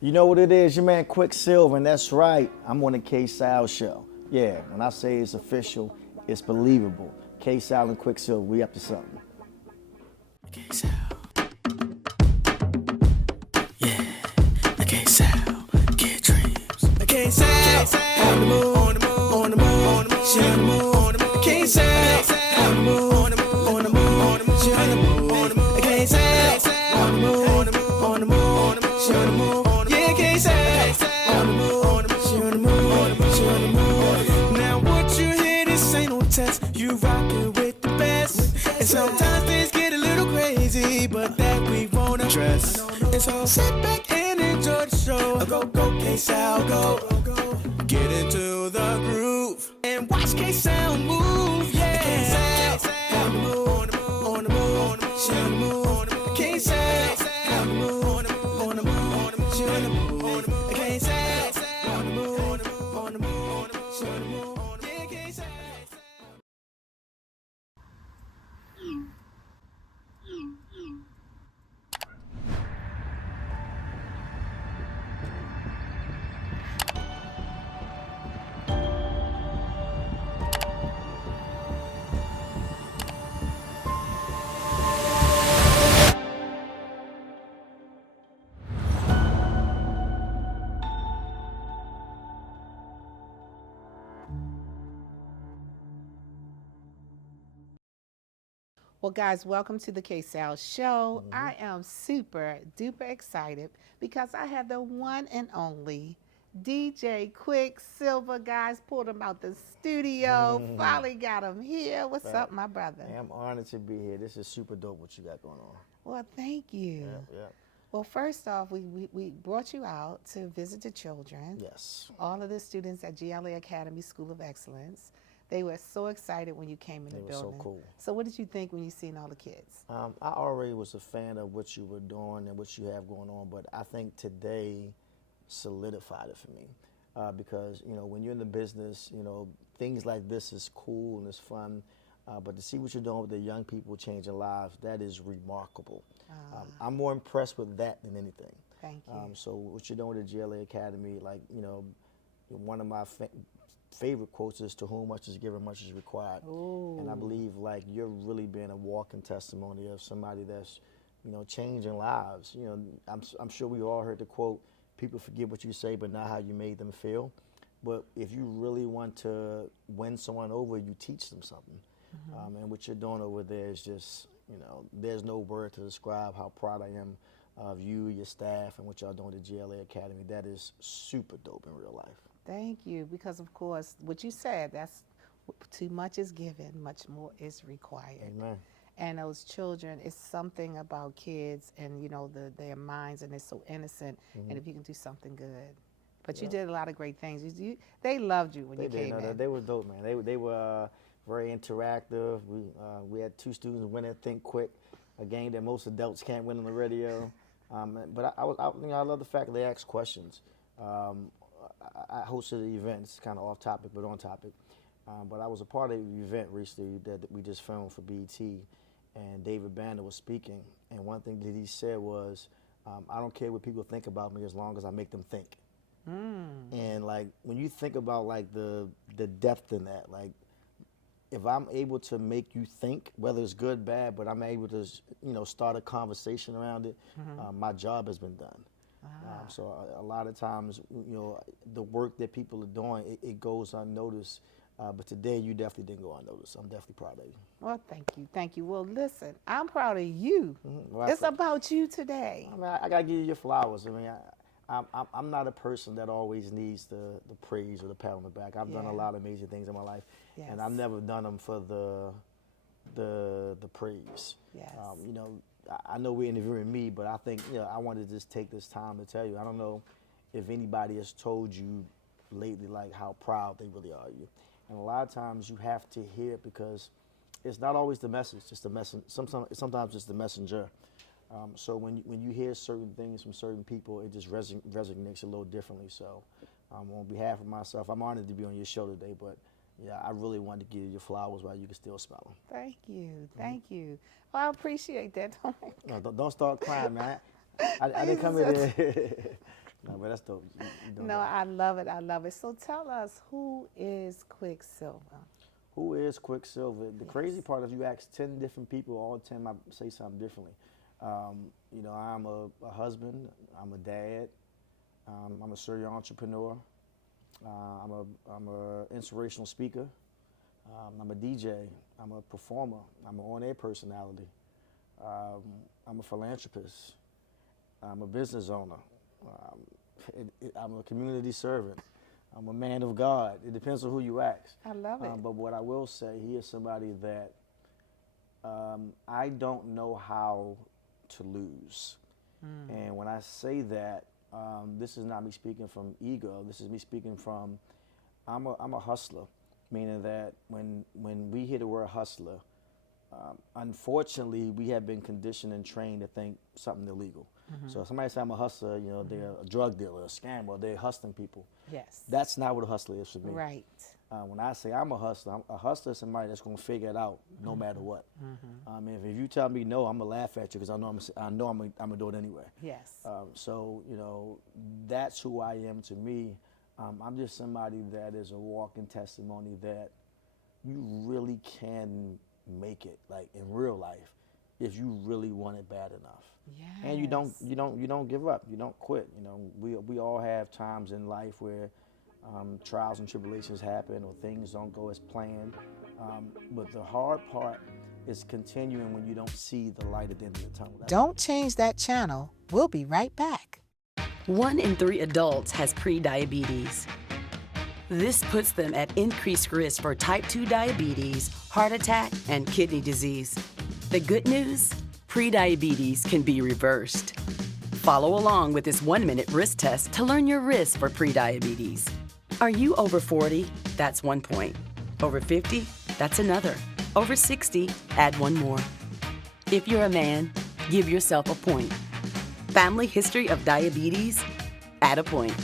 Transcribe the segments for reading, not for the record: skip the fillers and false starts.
You know what it is, your man Quicksilver, and that's right, I'm on the KSAL show. Yeah, when I say it's official, it's believable. KSAL and Quicksilver, we up to something. KSAL. Yeah, the KSAL. Kid dreams. The KSAL. On the move, on the move, on the move, on the move, she on the move, on the move. KSAL. On the move, on the move, on the move, on the move, she on the move, on the move. The KSAL. On the move, on the move, on the move, on the move, she on the move. Yeah, KSAL. On the move, on the move, she on the move, on the move, she on the move. Now what you hear, this ain't no test. You rockin' with the best, and sometimes things get a little crazy, but that we won't address. And so sit back and enjoy the show. Go, go, KSAL, go. Get into the groove and watch KSAL move. Yeah, KSAL on the move, on the move, on the move, on the move, she on the move, on the move. KSAL on the move, on the move, on the move, on the move, she on the move, on the move. KSAL on the move, on the move, on the move, on the move, she on the move. Yeah, KSAL. Well, guys, welcome to the KSAL show. I am super duper excited because I have the one and only DJ Quicksilva. Guys, pulled him out the studio. Finally got him here. What's up, my brother? Hey, I'm honored to be here. This is super dope what you got going on. Well, thank you. Yeah. Well, first off, we brought you out to visit the children. Yes. All of the students at GLA Academy School of Excellence. They were so excited when you came in the building. They were so cool. So what did you think when you seen all the kids? I already was a fan of what you were doing and what you have going on, but I think today solidified it for me because, you know, when you're in the business, you know, things like this is cool and it's fun, but to see what you're doing with the young people changing lives, that is remarkable. I'm more impressed with that than anything. Thank you. So what you're doing with the GLA Academy, like, you know, one of my favorite quotes is, "To whom much is given, much is required." Ooh. And I believe like you're really being a walking testimony of somebody that's, you know, changing lives. You know, I'm sure we all heard the quote, "People forget what you say, but not how you made them feel." But if you really want to win someone over, you teach them something. And what you're doing over there is just, you know, there's no word to describe how proud I am of you, your staff, and what y'all doing at GLA Academy. That is super dope in real life. Thank you, because of course, what you said, that's too much is given, much more is required. Amen. And those children, it's something about kids and, you know, their minds, and they're so innocent, and if you can do something good. But you did a lot of great things. They loved you when you came in. They were dope, man. They were very interactive. We had 2 students winning Think Quick, a game that most adults can't win on the radio. But I love the fact that they asked questions. I hosted an event, it's kind of off topic, but on topic. But I was a part of the event recently that we just filmed for BET, and David Banner was speaking. And one thing that he said was, I don't care what people think about me as long as I make them think. And like, when you think about like the depth in that, like, if I'm able to make you think, whether it's good, bad, but I'm able to, you know, start a conversation around it, my job has been done. So a lot of times, you know, the work that people are doing, it goes unnoticed. But today, you definitely didn't go unnoticed. I'm definitely proud of you. Well, thank you. Well, listen, I'm proud of you. Well, It's about you today. I mean, I gotta give you your flowers. I mean, I'm not a person that always needs the praise or the pat on the back. I've done a lot of amazing things in my life, and I've never done them for the praise. Yes. You know, I know we're interviewing me, but I think, you know, I wanted to just take this time to tell you. I don't know if anybody has told you lately, like, how proud they really are of you. And a lot of times you have to hear it because it's not always the message, it's the message. Sometimes it's the messenger. So when you hear certain things from certain people, it just resonates a little differently. So on behalf of myself, I'm honored to be on your show today, but yeah, I really wanted to give you your flowers while you can still smell them. Thank you. Well, I appreciate that. No, don't start crying, man. I didn't come here to No, but that's dope. You doing No, that. I love it. I love it. So tell us, who is Quicksilver? Who is Quicksilver? The Yes. crazy part is you ask 10 different people, all 10 might say something differently. You know, I'm a husband, I'm a dad, I'm a serial entrepreneur, I'm a inspirational speaker, I'm a DJ, I'm a performer, I'm an on-air personality, I'm a philanthropist, I'm a business owner, I'm a community servant, I'm a man of God. It depends on who you ask. I love it. But what I will say, he is somebody that I don't know how to lose. And when I say that, this is not me speaking from ego. This is me speaking from, I'm a hustler, meaning that when we hear the word hustler, unfortunately, we have been conditioned and trained to think something illegal. So if somebody say I'm a hustler, you know, they're a drug dealer, a scammer, they're hustling people. Yes. That's not what a hustler is for me. Right. When I say I'm a hustler is somebody that's gonna figure it out no matter what. If you tell me no, I'm gonna laugh at you because I know I'm gonna do it anyway. Yes. So you know, that's who I am to me. I'm just somebody that is a walking testimony that you really can make it, like in real life, if you really want it bad enough. Yes. And you don't give up. You don't quit. You know, we all have times in life where trials and tribulations happen or things don't go as planned. But the hard part is continuing when you don't see the light at the end of the tunnel. Don't change that channel. We'll be right back. 1 in 3 adults has prediabetes. This puts them at increased risk for type 2 diabetes, heart attack, and kidney disease. The good news? Prediabetes can be reversed. Follow along with this 1-minute risk test to learn your risk for prediabetes. Are you over 40? That's 1 point. Over 50? That's another. Over 60? Add 1 more. If you're a man, give yourself a point. Family history of diabetes? Add a point.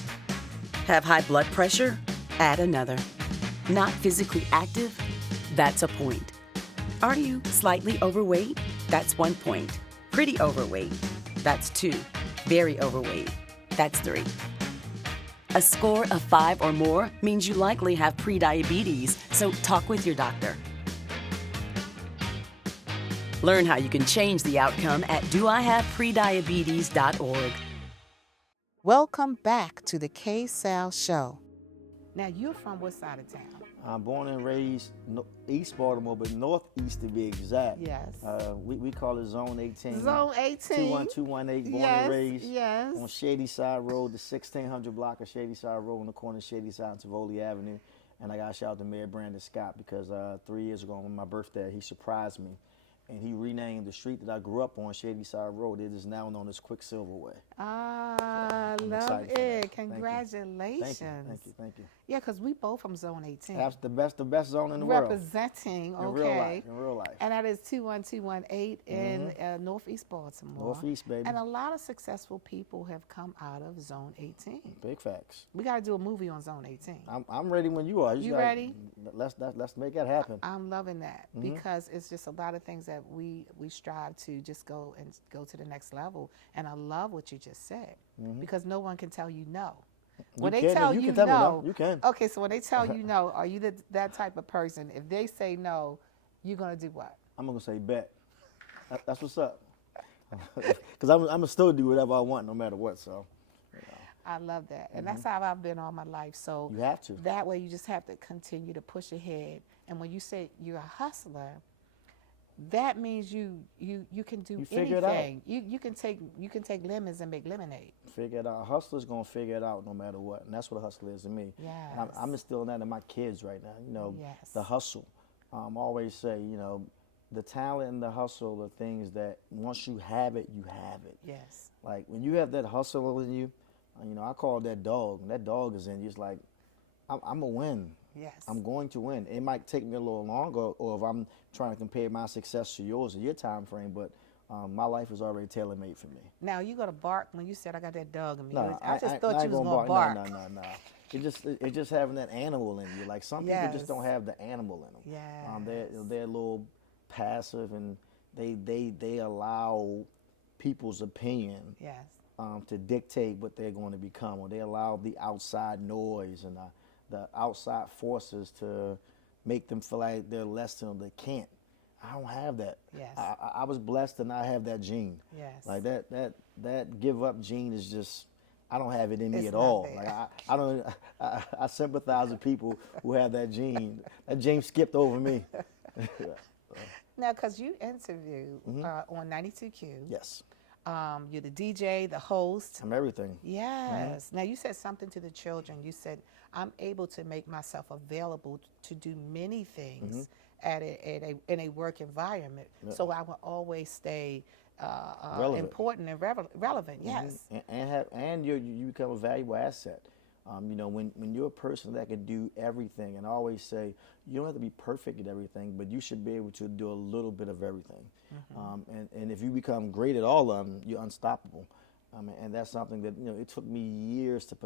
Have high blood pressure? Add another. Not physically active? That's a point. Are you slightly overweight? That's 1 point. Pretty overweight? That's 2. Very overweight? That's 3. A score of 5 or more means you likely have prediabetes, so talk with your doctor. Learn how you can change the outcome at doihaveprediabetes.org. Welcome back to the KSAL show. Now, you're from what side of town? I'm born and raised East Baltimore, but northeast to be exact. Yes. We call it Zone 18. Zone 18. 21218, born Yes, and raised yes. on Shady Side Road, the 1600 block of Shady Side Road on the corner of Shady Side and Tivoli Avenue. And I got to shout out to Mayor Brandon Scott because 3 years ago on my birthday, he surprised me. And he renamed the street that I grew up on, Shady Side Road. It is now known as Quicksilver Way. Ah, I'm love excited for that. it. Thank you. Congratulations. Thank you. Yeah, because we both from Zone 18. That's the best zone in the world. Representing, In okay. real life. And that is 21218 in Northeast Baltimore. Northeast, baby. And a lot of successful people have come out of Zone 18. Big facts. We got to do a movie on Zone 18. I'm ready when you are. You ready? Let's make that happen. I'm loving that because it's just a lot of things that we strive to just go to the next level. And I love what you just said because no one can tell you no. When they tell you no, you can. Okay, so when they tell you no, are you that type of person? If they say no, you're gonna do what? I'm gonna say bet. That's what's up. Because I'm gonna still do whatever I want, no matter what. So. I love that, and that's how I've been all my life. So You have to. That way, you just have to continue to push ahead. And when you say you're a hustler, that means you can do You figure it out. anything. You can take lemons and make lemonade. Figure it out. A hustler's gonna figure it out no matter what, and that's what a hustler is to me. Yes. And I'm instilling that in my kids right now. You know, Yes. the hustle. I always say, you know, the talent and the hustle are things that once you have it, you have it. Yes. Like when you have that hustle in you, you know, I call it that dog. And that dog is in you. It's like, I'm gonna win. Yes. I'm going to win. It might take me a little longer, or if I'm trying to compare my success to yours or your time frame, but my life is already tailor made for me. Now you gonna bark when you said I got that dog in me. No, I just thought you was gonna bark. No. It's just having that animal in you. Like some people just don't have the animal in them. Yes. They're a little passive, and they allow people's opinion Yes. to dictate what they're going to become, or they allow the outside noise and the outside forces to make them feel like they're less than they can't. I don't have that. Yes. I was blessed and I have that gene. Yes. Like that give up gene is just, I don't have it in me It's at not all. there. Like I don't, I sympathize with people who have that gene. That gene skipped over me. Now, because you interviewed on 92Q. Yes, You're the DJ, the host. I'm everything. Yes. Now, you said something to the children. You said, I'm able to make myself available to do many things in a work environment. So I will always stay important and relevant. Yes. And you become a valuable asset. You know, when you're a person that can do everything, and I always say, you don't have to be perfect at everything, but you should be able to do a little bit of everything. And if you become great at all of them, you're unstoppable. And that's something that, you know, it took me years to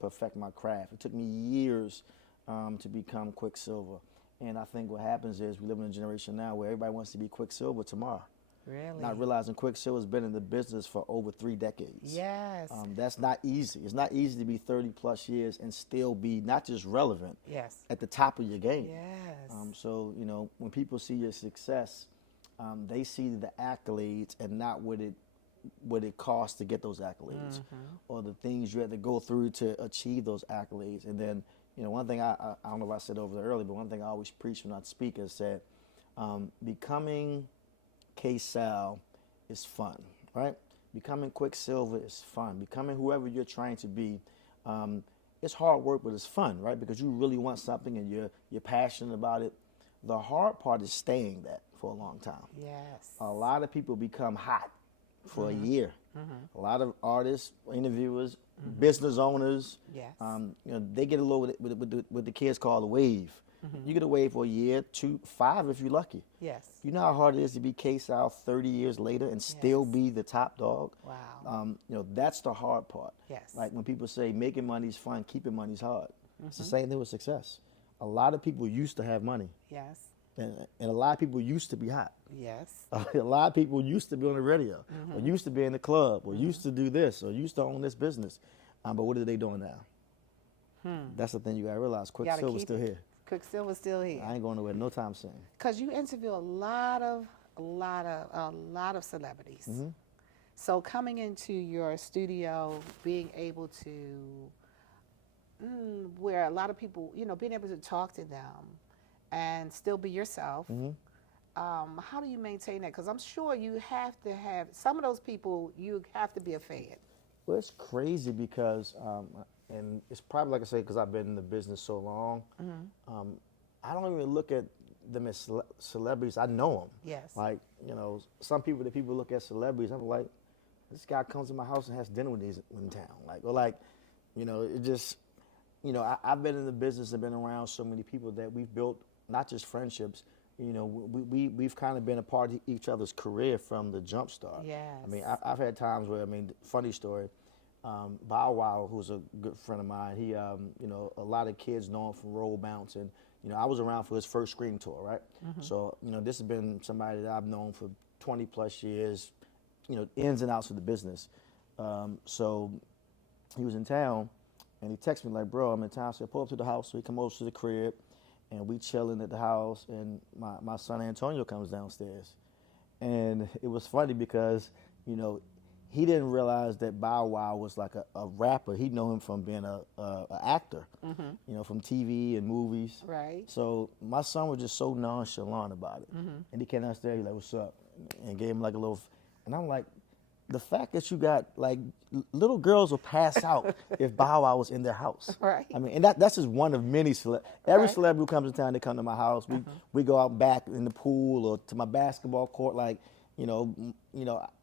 perfect my craft. It took me years to become Quicksilver. And I think what happens is we live in a generation now where everybody wants to be Quicksilver tomorrow. Really? Not realizing Quicksilver's been in the business for over 3 decades. Yes. That's not easy. It's not easy to be 30 plus years and still be not just relevant, Yes. at the top of your game. Yes. So, you know, when people see your success, they see the accolades and not what it costs to get those accolades, or the things you had to go through to achieve those accolades. And then, you know, one thing I don't know if I said over there earlier, but one thing I always preach when I speak is that becoming KSAL is fun, right? Becoming Quicksilver is fun. Becoming whoever you're trying to be, it's hard work, but it's fun, right? Because you really want something and you're passionate about it. The hard part is staying that for a long time. Yes. A lot of people become hot for a year. A lot of artists, interviewers, business owners, Yes. you know, they get a little what the kids call a wave. You get a wave for a year, 2, 5 if you're lucky. Yes. You know how hard it is to be KSAL 30 years later and still be the top dog? Wow. You know, that's the hard part. Yes. Like when people say making money is fun, keeping money is hard. It's the same thing with success. A lot of people used to have money, Yes. and a lot of people used to be hot. Yes. A lot of people used to be on the radio, or used to be in the club, or used to do this, or used to own this business. But what are they doing now? That's the thing you gotta realize. Quicksilver's keep still it. here. Quicksilver's still here. I ain't going nowhere no time soon. Because you interview a lot of celebrities. So coming into your studio, being able to, where a lot of people, you know, being able to talk to them and still be yourself. How do you maintain that? Because I'm sure you have to have some of those people. You have to be a fan. Well, it's crazy because, and it's probably like I say, because I've been in the business so long, I don't even look at them as celebrities. I know them. Yes. Like, you know, some people that people look at celebrities, I'm like, this guy comes to my house and has dinner with these in town. Like, or like, you know, it just, you know, I've been in the business and been around so many people that we've built not just friendships. You know, we've kind of been a part of each other's career from the jump start. Yes. I mean, I've had times where, I mean, funny story, Bow Wow, who's a good friend of mine, he, you know, a lot of kids know him from Roll Bounce, and, you know, I was around for his first Scream tour, right? So, you know, this has been somebody that I've known for 20 plus years, you know, ins and outs of the business. So he was in town, and he texted me like, bro, I'm in town, so I pull up to the house, so he come over to the crib, and we chilling at the house, and my son Antonio comes downstairs. And it was funny because, you know, he didn't realize that Bow Wow was like a rapper. He'd know him from being a actor, you know, from TV and movies. Right. So my son was just so nonchalant about it. And he came downstairs, he's like, what's up? And gave him like a little, and I'm like, the fact that you got, like, little girls will pass out if Bow Wow was in their house. Right. I mean, and that's just one of many every Right. celebrity who comes to town, they come to my house. We go out back in the pool or to my basketball court. Like, you know,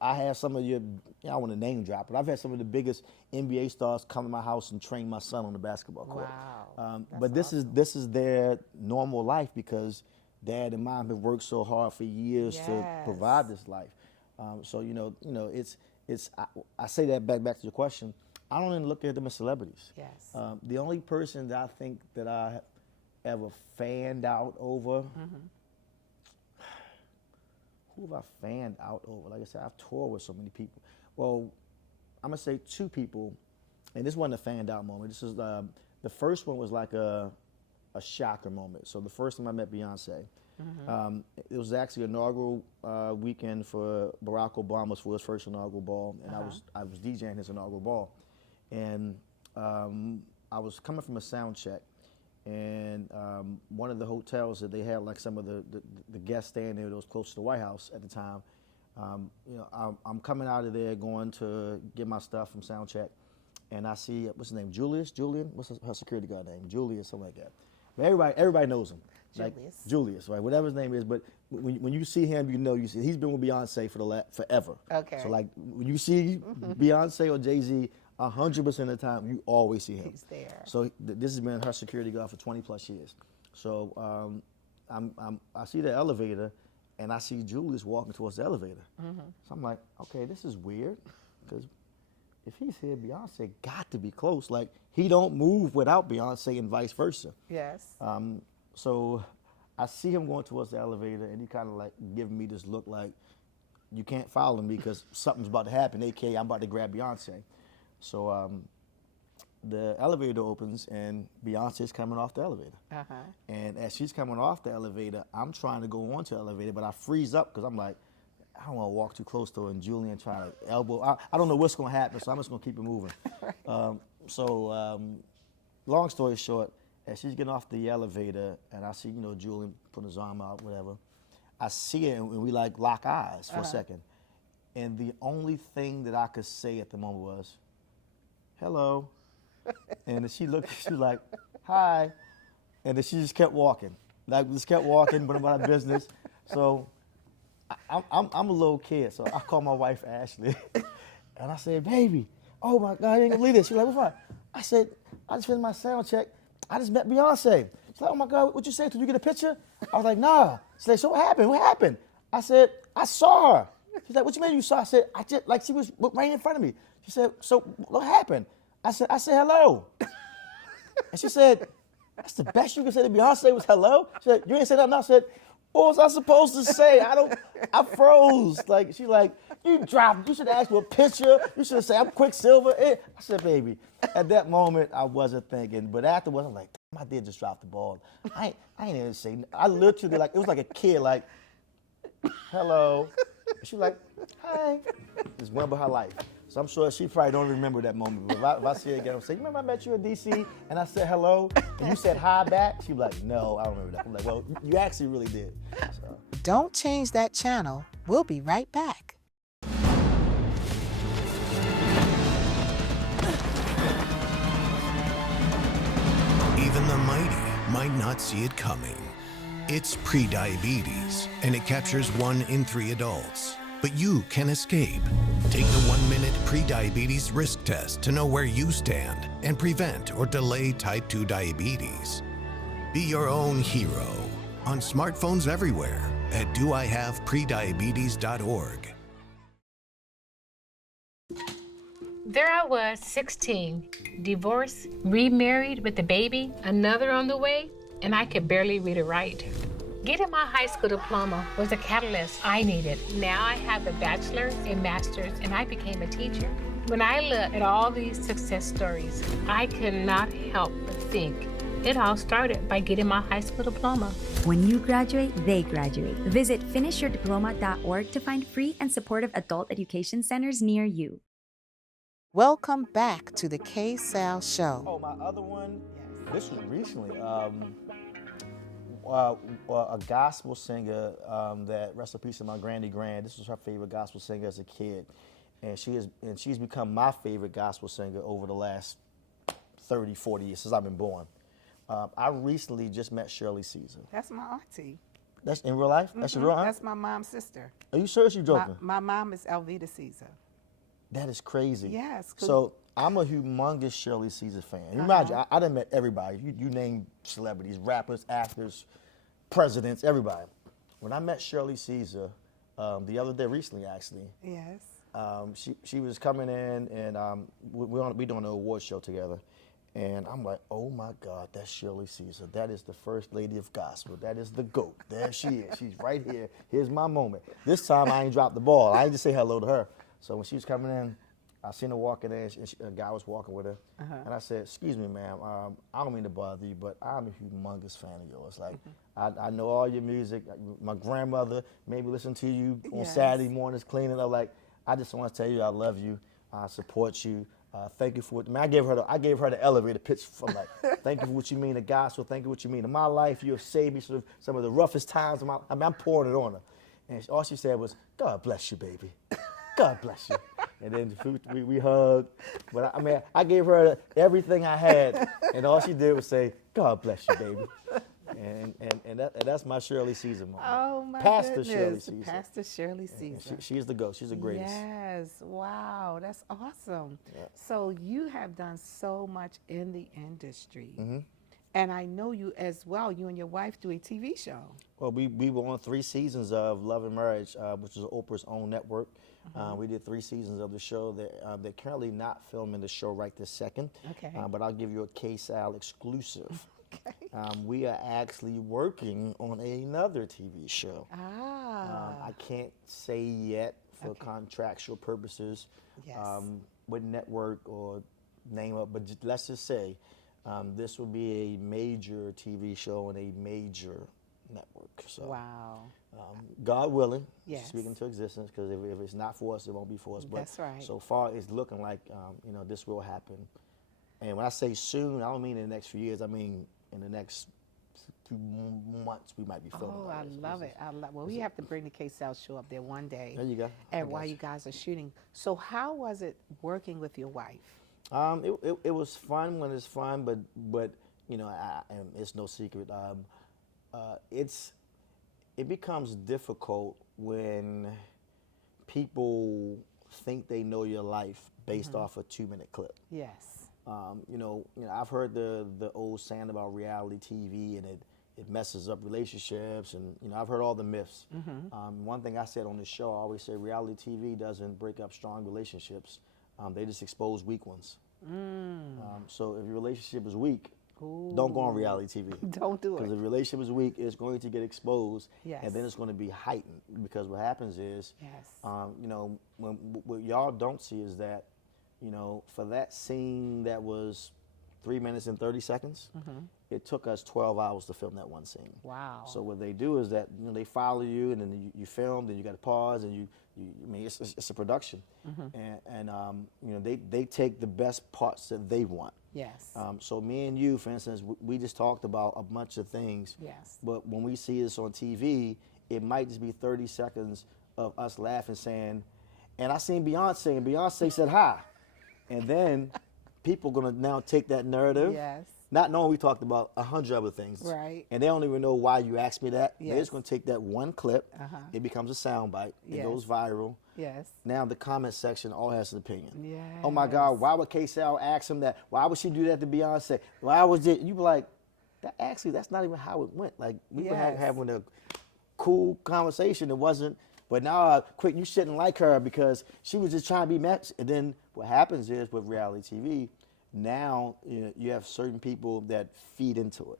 I have some of your, I don't want to name drop, but I've had some of the biggest NBA stars come to my house and train my son on the basketball court. Wow. But this is their normal life because dad and mom have worked so hard for years to Yes. provide this life. So you know, it's. I say that back to your question. I don't even look at them as celebrities. Yes. The only person that I think that I ever fanned out over. Who have I fanned out over? Like I said, I've toured with so many people. Well, gonna say two people, and this wasn't a fanned out moment. This is the first one was like a shocker moment. So the first time I met Beyonce, it was actually inaugural weekend for Barack Obama's for his first inaugural ball, and I was DJing his inaugural ball, and I was coming from a sound check, and one of the hotels that they had like some of the guests staying there that was close to the White House at the time. You know, I'm coming out of there going to get my stuff from sound check, and I see what's his name, Julian. What's her security guard name? Julius, something like that. But everybody knows him. Julius, right? Whatever his name is. But when you see him, you know he's been with Beyonce for forever. Okay. So like when you see Beyonce or Jay-Z, 100% of the time you always see him. He's there. So this has been her security guard for 20+ years. So I see the elevator, and I see Julius walking towards the elevator. So I'm like, okay, this is weird, because if he's here, Beyonce got to be close. Like, he don't move without Beyonce and vice versa. Yes. So I see him going towards the elevator, and he kind of like giving me this look like, you can't follow me because something's about to happen, aka I'm about to grab Beyonce. So the elevator opens, and Beyonce's coming off the elevator. And as she's coming off the elevator, I'm trying to go onto the elevator, but I freeze up because I'm like, I don't want to walk too close to her, and Julian trying to elbow. I don't know what's going to happen, so I'm just going to keep it moving. Long story short, as she's getting off the elevator, and I see, Julian putting his arm out, whatever, I see it, and we like lock eyes for a second. And the only thing that I could say at the moment was, hello. And then she looked, she was like, hi. And then she just kept walking. Like, just kept walking, went about her business. So I'm a little kid, so I called my wife, Ashley. And I said, baby, oh my God, I ain't gonna believe this. She's like, what's wrong? I said, I just finished my sound check. I just met Beyonce. She's like, oh my God, what you say? Did you get a picture? I was like, nah. She's like, so what happened? What happened? I said, I saw her. She's like, what you mean you saw? I said, I just, like, she was right in front of me. She said, so what happened? I said hello. And she said, that's the best you can say to Beyonce was hello? She said, you ain't say nothing. I said, what was I supposed to say? I froze. Like, she like, you dropped, you should ask for a picture. You should have said, I'm Quicksilver. I said, baby, at that moment, I wasn't thinking. But afterwards, I'm like, damn, I did just drop the ball. I ain't even say, I literally, like, it was like a kid, like, hello. And she like, hi. Just went about her life. So I'm sure she probably don't remember that moment. But if I see her again, I'll say, you remember I met you in D.C. and I said hello and you said hi back? She'd be like, no, I don't remember that. I'm like, well, you actually really did. So. Don't change that channel. We'll be right back. Even the mighty might not see it coming. It's prediabetes, and it captures 1 in 3 adults. But you can escape. Take the 1-minute prediabetes risk test to know where you stand and prevent or delay type 2 diabetes. Be your own hero on smartphones everywhere at doihaveprediabetes.org. There I was, 16, divorced, remarried with a baby, another on the way, and I could barely read or write. Getting my high school diploma was a catalyst I needed. Now I have a bachelor's, a master's, and I became a teacher. When I look at all these success stories, I could not help but think it all started by getting my high school diploma. When you graduate, they graduate. Visit finishyourdiploma.org to find free and supportive adult education centers near you. Welcome back to the KSAL show. Oh, my other one, this was recently. A gospel singer that, rest in peace, to my Granny Grand. This was her favorite gospel singer as a kid, and she's become my favorite gospel singer over the last 30, 40 years since I've been born. I recently just met Shirley Caesar. That's my auntie. That's in real life? That's your real aunt? That's my mom's sister. Are you serious? You joking? My mom is Elvita Caesar. That is crazy. Yes. So I'm a humongous Shirley Caesar fan. Imagine, I done met everybody. You name celebrities, rappers, actors, presidents, everybody. When I met Shirley Caesar the other day, recently actually. Yes. She was coming in, and we doing an award show together. And I'm like, oh my God, that's Shirley Caesar. That is the first lady of gospel. That is the GOAT. There she is. She's right here. Here's my moment. This time I ain't dropped the ball. I ain't just say hello to her. So when she was coming in, I seen her walking in, and a guy was walking with her, and I said, "Excuse me, ma'am. I don't mean to bother you, but I'm a humongous fan of yours. Like, I know all your music. My grandmother maybe listen to you on Saturday mornings cleaning up. Like, I just want to tell you I love you. I support you. Thank you for what. I gave her the elevator pitch from like, thank you for what you mean to gospel. Thank you for what you mean to my life. You have saved me from some of the roughest times of my. I mean, I'm pouring it on her, and all she said was, "God bless you, baby. God bless you." And then we hugged. But I mean, I gave her everything I had, and all she did was say, "God bless you, baby." And that's my Shirley Caesar moment. Oh my Pastor goodness. Shirley Caesar. Pastor Shirley Caesar. She's the GOAT. She's the greatest. Yes. Wow. That's awesome. Yeah. So you have done so much in the industry. And I know you as well. You and your wife do a TV show. Well, we were on 3 seasons of Love and Marriage, which is Oprah's own network. We did 3 seasons of the show. They're currently not filming the show right this second. Okay. But I'll give you a KSAL exclusive. Okay. We are actually working on another TV show. I can't say yet for contractual purposes what network or name up, but let's just say this will be a major TV show on a major network. So, wow. God willing, Yes. speak into existence, because if it's not for us, it won't be for us. But That's right. so far, it's looking like this will happen. And when I say soon, I don't mean in the next few years. I mean in the next few months, we might be filming. Oh, I love it. Well, we have to bring the KSAL show up there one day. There you go. And while you guys are shooting. So how was it working with your wife? It was fun when it's fun, but and it's no secret. It becomes difficult when people think they know your life based off a 2-minute clip. Yes. I've heard the old saying about reality TV, and it messes up relationships, and I've heard all the myths. One thing I said on the show, I always say reality TV doesn't break up strong relationships. They just expose weak ones. So if your relationship is weak, don't go on reality TV. Don't do it. Because if the relationship is weak, it's going to get exposed, Yes. and then it's going to be heightened. Because what happens is, Yes. what y'all don't see is that, for that scene that was 3 minutes and 30 seconds, it took us 12 hours to film that one scene. Wow. So what they do is that they follow you, and then you film, then you got to pause, and it's a production, and they take the best parts that they want. Yes. So me and you, for instance, we just talked about a bunch of things. Yes. But when we see this on TV, it might just be 30 seconds of us laughing, saying, "And I seen Beyonce, and Beyonce said hi," and then people gonna now take that narrative. Yes. Not knowing we talked about 100 other things. Right. And they don't even know why you asked me that. They're Yes. just going to take that one clip. It becomes a soundbite. Yes. It goes viral. Yes. Now the comment section all has an opinion. Yes. Oh my God, why would KSAL ask him that? Why would she do that to Beyonce? Why was it? You be like, that's not even how it went. Like, we were Yes. having a cool conversation. It wasn't. But now, quick, you shouldn't like her because she was just trying to be matched. And then what happens is with reality TV, now you have certain people that feed into it.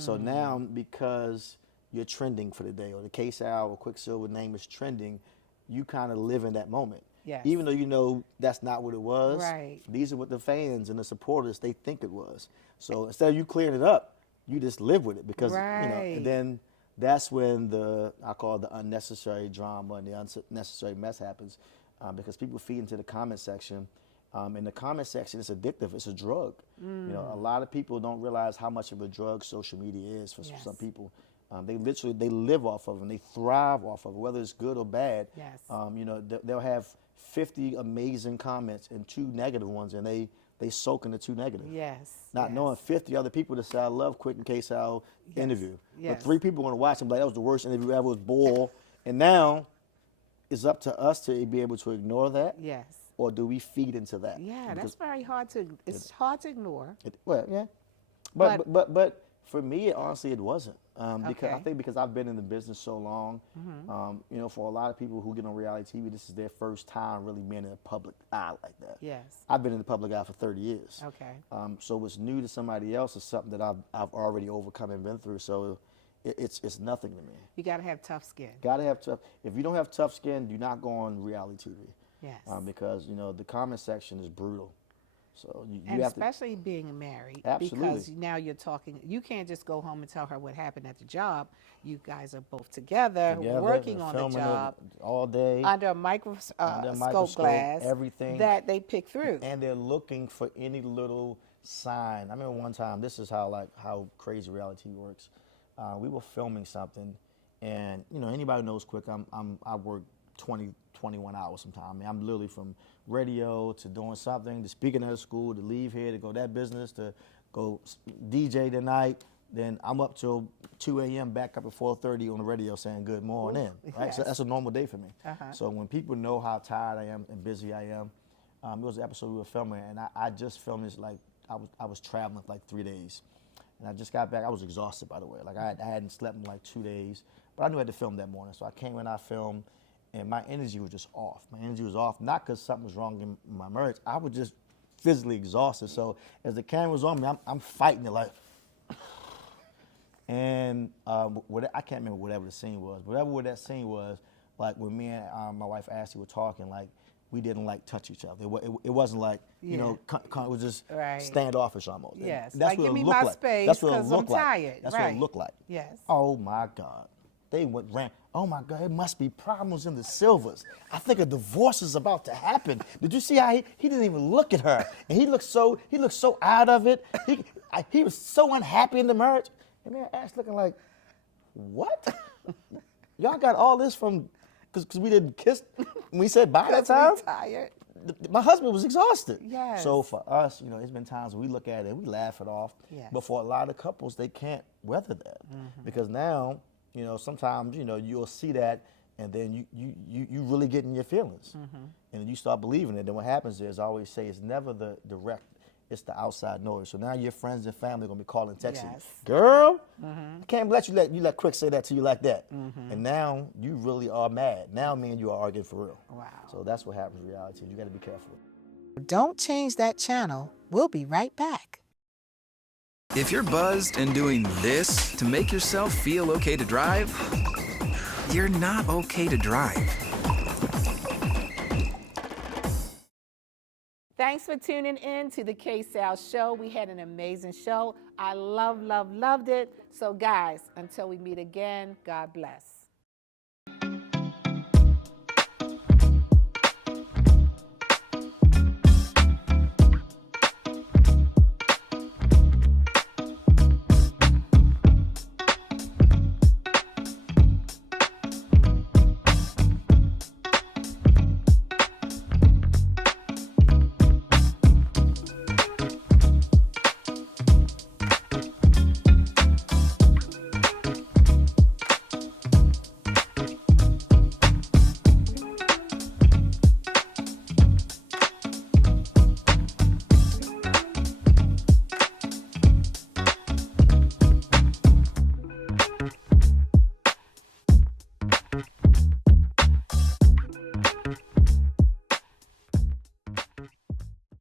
So now, because you're trending for the day, or the KSAL or Quicksilver name is trending, you kind of live in that moment. Yes. Even though you know that's not what it was. Right. These are what the fans and the supporters, they think it was. So instead of you clearing it up, you just live with it because and then that's when I call it the unnecessary drama and the unnecessary mess happens, because people feed into the comment section. In the comment section, it's addictive. It's a drug. A lot of people don't realize how much of a drug social media is for some people. They live off of it, and they thrive off of it, whether it's good or bad. Yes. They'll have 50 amazing comments and 2 negative ones, and they soak in the 2 negative. Yes. Not knowing 50 other people that say, "I love Quick and KSAL interview." Yes. But 3 people are going to watch them like, "That was the worst interview ever, it was bull." And now it's up to us to be able to ignore that. Yes. Or do we feed into that? Yeah, that's very hard to. It's hard to ignore. But for me, honestly, it wasn't. Because I Okay. think because I've been in the business so long, for a lot of people who get on reality TV, this is their first time really being in the public eye like that. Yes. I've been in the public eye for 30 years. Okay. So what's new to somebody else is something that I've already overcome and been through. So it's nothing to me. You got to have tough skin. Gotta have tough. If you don't have tough skin, do not go on reality TV. Yes. Because the comment section is brutal. So you And have to. especially being married, Absolutely. because now you're talking. You can't just go home and tell her what happened at the job. You guys are both together working on the filming job it all day under a under a microscope microscope, glass, everything that they pick through. and they're looking for any little sign. I remember one time. This is how crazy reality works. We were filming something, and anybody knows Quick. I work 20, 21 hours sometimes. I mean, I'm literally from radio to doing something, to speaking at a school, to leave here, to go that business, to go DJ tonight. Then I'm up till 2 a.m. back up at 4:30 on the radio saying good morning. Right, so yes. that's a normal day for me. So when people know how tired I am and busy I am, it was an episode we were filming, and I just filmed this like I was traveling for like 3 days, and I just got back. I was exhausted, by the way. Like I hadn't slept in like 2 days, but I knew I had to film that morning. So I came in, I filmed, and my energy was just off. My energy was off, not because something was wrong in my marriage. I was just physically exhausted. So as the camera was on me, I'm fighting it like. And I can't remember whatever the scene was. Whatever that scene was, like when me and my wife Ashley were talking, like we didn't like touch each other. It wasn't like it was just standoffish almost. Yes, that's like what give it me looked my like. space That's what it because I'm looked like. tired. That's right. what it looked like. Yes. Oh my God, they ran. Oh my God, it must be problems in the Silvas. I think a divorce is about to happen. Did you see how he didn't even look at her, and he looked so out of it. He was so unhappy in the marriage. And man, Ash looking like. What? Y'all got all this from because we didn't kiss when we said bye that time? We tired. My husband was exhausted. Yes. So for us, it's been times we look at it, we laugh it off. Yes. But for a lot of couples, they can't weather that because now, sometimes you'll see that, and then you really get in your feelings, and you start believing it. Then what happens is, I always say, it's never the direct. It's the outside noise. So now your friends and family are gonna be calling, texting you. Girl, I can't let you let Quick say that to you like that. And now you really are mad. Now me and you are arguing for real. Wow. So that's what happens in reality. You gotta be careful. Don't change that channel. We'll be right back. If you're buzzed and doing this to make yourself feel okay to drive, you're not okay to drive. Thanks for tuning in to the KSAL show. We had an amazing show. I loved it. So guys, until we meet again, God bless.